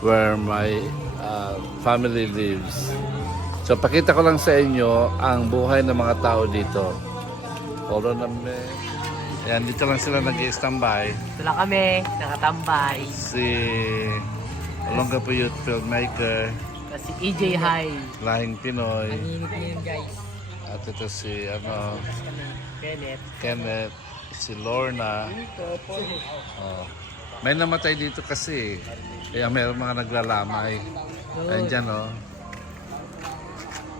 where my family lives. So pakita ko lang sa inyo ang buhay ng mga tao dito. Hold on a minute. Ayan, dito lang sila nag-i-standby. Ito lang kami, nakatambay. Si Olongapo Youth Filmmaker, Kasi EJ High. lahing Pinoy. Nanginit ngayon guys. At ito si Kenneth. Kenneth, si Lorna. Oh. May namatay dito kasi. Kaya mayroong mga naglalamay. Ayan dyan oh.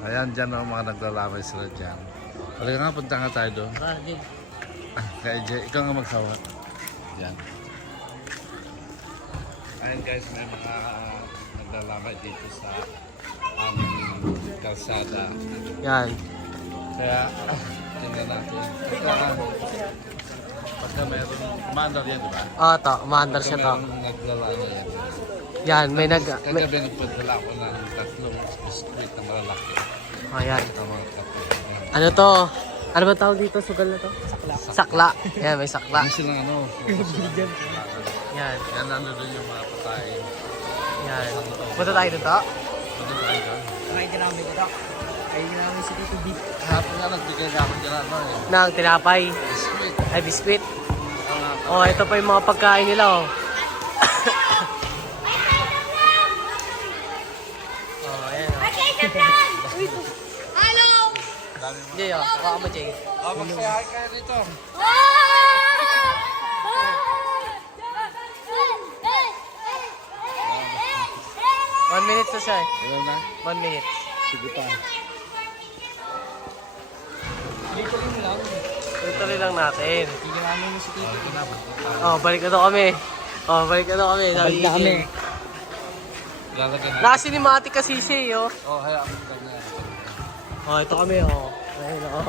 Ayan dyan oh, mga naglalamay sila dyan. Halika nga, punta nga tayo doon. Kaya Jay, ikaw nga magsawa. Yan. Ayan guys, may mga naglalamay dito sa aming kalsada. Yan. Kaya, tingnan natin. Pagka mayroong commander yan, di ba? Ito, umaandar siya to. Mayroong naglalamay yan. Yan, may Kagabi nagpadala ako ng tatlong biskuit na malalaki. Ayan. Ito mga kape. Ano to? Ano ba tawag dito? Sugal na to? Sakla. Yan, may sakla. Yan silang ano. Yan. Yan ano doon yung mga patayin. Yan. Punta tayo dito? Ano tayo doon? Kain ka namin dito. Kain ka namin si Tito Big. Hapon nga nagbigay na ako dyan ano eh. Nang tinapay. Biskuit. Ay, biskwit. Oh, ito pa yung mga pagkain nila oh. Oh, ayan oh. Dami mga. Jay oh, baka mo Jay. Oh, magsayahay ka dito. 1 minute to siya eh. Ayan na. 1 minute. Sige pa. Tutuloy lang natin. Hindi namin si Tito. Oh, balik na daw kami. Oh, balik na daw kami. Balik na kami. Lalagyan na. Naka-cinematic kasi siya eh oh. Oh, hayaan mo ganyan. Oh, ito kami oh. Ayun oh.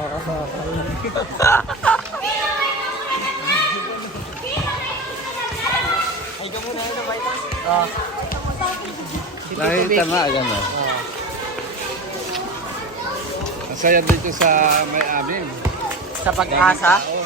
Ay, ka muna na ba ito? Oh. Si Tito Nakita Vic. na, ayan o. Oh. Masaya dito sa may amin. Sa pag-asa. Oo.